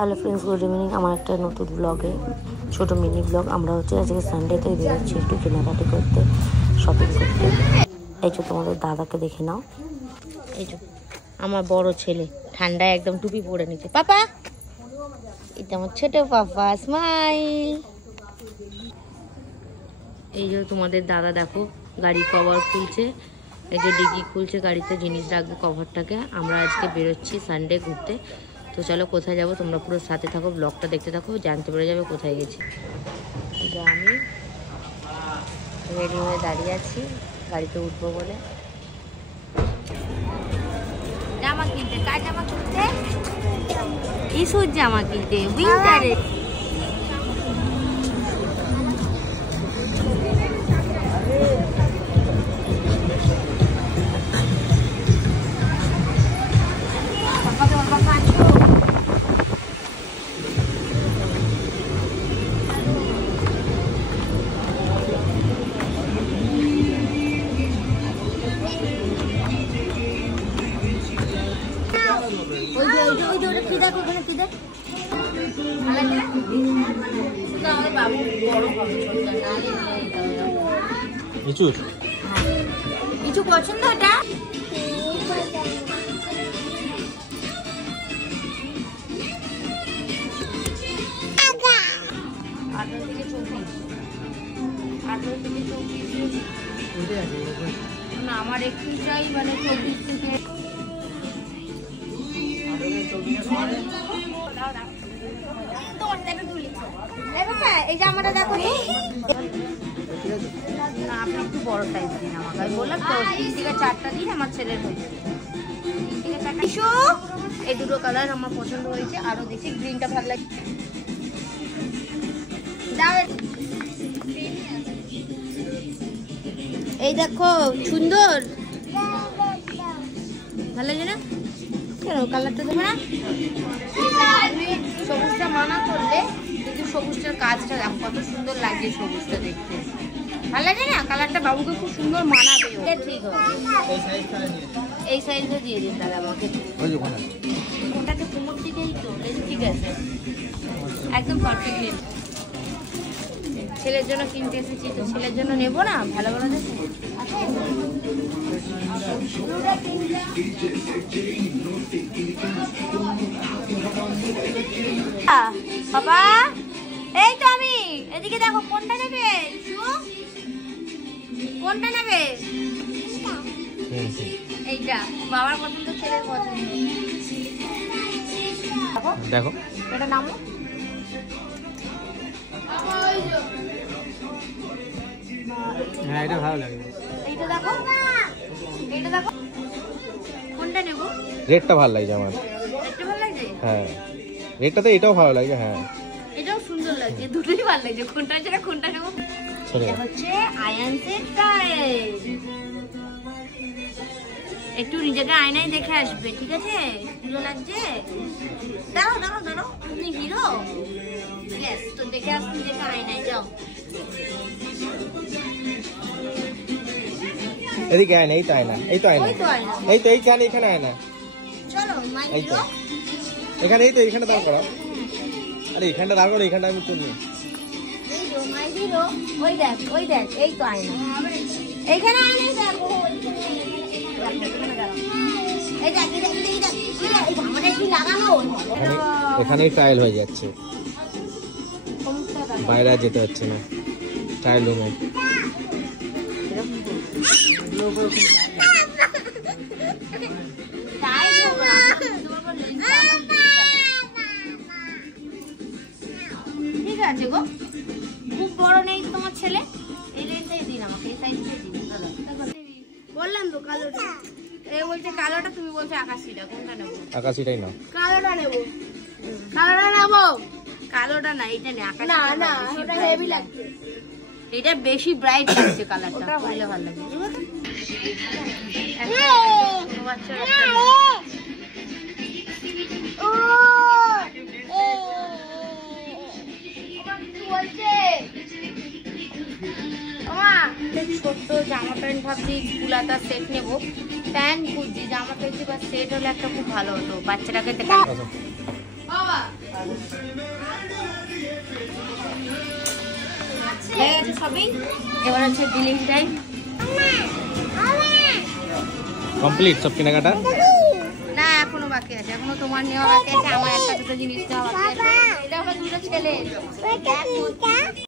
Hello friends, good evening. আমার একটা নতুন ব্লগে, ছোটো মিনি ব্লগ। আমরা হচ্ছে আজকে সানডেতে বেরোচ্ছি একটু কেনাকাটি করতে, শপিং করতে। এই যে তোমাদের দাদাকে দেখে নাও, এই যে আমার বড় ছেলে ঠান্ডায় একদম টুপি পরে নিচ্ছে। পাপা, এটা আমার ছোট পাপা স্মাইল। এই যে তোমাদের দাদা দেখো গাড়ি কভার খুলছে, এই যে ডিগি খুলছে, গাড়িতে জিনিস রাখবো কভারটাকে। আমরা আজকে বেরোচ্ছি সানডে ঘুরতে। তো চলো কোথায় যাবো তোমরা পুরো সাথে থাকো, ব্লগটা দেখতে থাকো, জানতে পেরে যাবে কোথায় গেছি। যে আমি রেডি হয়ে দাঁড়িয়ে আছি গাড়িতে উঠবো বলে। জামা কিনতে, কার জামা কিনতে? ইসুর জামা কিনতে, উইন্টারে। কিছু পছন্দ ওটা? না, আমার একটু চাই, মানে 24 থেকে। এই জামাটা দেখো, না আপনি একটু বড় সাইজ দিন আমাকে। আমি বললাম তো 3 থেকে 4টা দিন, আমার ছেলের হয়েছে 3 থেকে 4টা। এই দুটো কালার আমার পছন্দ হয়েছে, আরো দেখি গ্রিনটা ভালো লাগে। এই দেখো সুন্দর, ভালো লাগে না? কেন কালারটা দেখো না, সবুজটা মানা করলে, কিন্তু সবুজটার কাজটা দেখো কত সুন্দর লাগছে, সবুজটা দেখতে ভালো লাগে না? কালারটা বাবুকে খুব সুন্দর মানাবে। ঠিক হবে, এই সাইজটা দিয়ে দিন দাদা আমাকে। ওটাকে কোমর দিকেই তো, ঠিক আছে, একদম পারফেক্ট। ছেলের জন্য কিনতে এসেছি, তো ছেলের জন্য নেবো না, ভালো ভালো দেখে। বাবা, এই তো আমি এদিকে দেখো, কোনটা নেবে? কোনটা নেবে? এইটা বাবার পছন্দ, ছেলের পছন্দ। দেখো এটা নামো। হ্যাঁ, এটা ভালো লাগে। এইটা দেখো, এইটা দেখো, কোনটা নেব? রেডটা ভালো লাগছে আমার। রেডটা ভালো লাগছে? হ্যাঁ, রেডটাতে এটাও ভালো লাগছে। হ্যাঁ, এটাও সুন্দর লাগছে, দুটোই ভালো লাগছে। কোনটা যেটা কোনটা নেব? এটা হচ্ছে আয়ান্সের টাইল। একটু নিজেকে আয়নায় দেখে আসবে, ঠিক আছে? ভালো লাগছে? দাঁড়াও দাঁড়াও দাঁড়াও, তুমি হিরো। ইয়েস, তো দেখে আসুন, দেখে আয়নায় যাও। এদিকে আয় না, এই তো আয় না, এই তো আয় না, এই তো এইখানে, এখানে আয় না। চলো মাই হিরো, এখানে, এই তো এখানে দাঁড় করো। আরে এখানটা দাঁড় করো, এখানটা আমি তুলি। এই তো মাই হিরো, ওই দেখ, ওই দেখ, এই তো আয়না, এইখানে আয়নায় দেখো। এই দেখ, এই দেখ, এই দেখ, এই জামাটা কি লাগানো? এখানেই ট্রায়াল হয়ে যাচ্ছে, বাইরে যেতে হচ্ছে না, ট্রায়াল রুমে। ঠিক আছে গো, খুব বড় নেই তো তোমার ছেলে, এই রেঞ্জটাই দিন আমাকে, এই সাইজটাই দিন। বললাম তো কালোটা, এ বলছে কালোটা, তুমি বলছো আকাশিটা। কোনটা নেবো? আকাশিটাই না, কালোটা নেবো। কালোটা নেবো? কালোটা না, এটা নে। আকাশি না না, ওটা হেভি লাগছে, এটা বেশি ব্রাইট লাগছে কালারটা, বললে ভালো লাগে। ছোট্ট জামা প্যান্ট ভাবছি ফুলাতা সেট নেবো, প্যান্ট খুঁজছি, জামা খুঁজছি, বা সেট হলে একটা খুব ভালো হতো বাচ্চাটাকে। শপিং এবার হচ্ছে বিলিং টাইম। কমপ্লিট সব কেনাকাটা? না এখনো বাকি আছে, এখনো তোমার নেওয়া বাকি আছে, আমার একটা দুটো জিনিস নেওয়া বাকি আছে। এটা আমার দুটো ছেলে।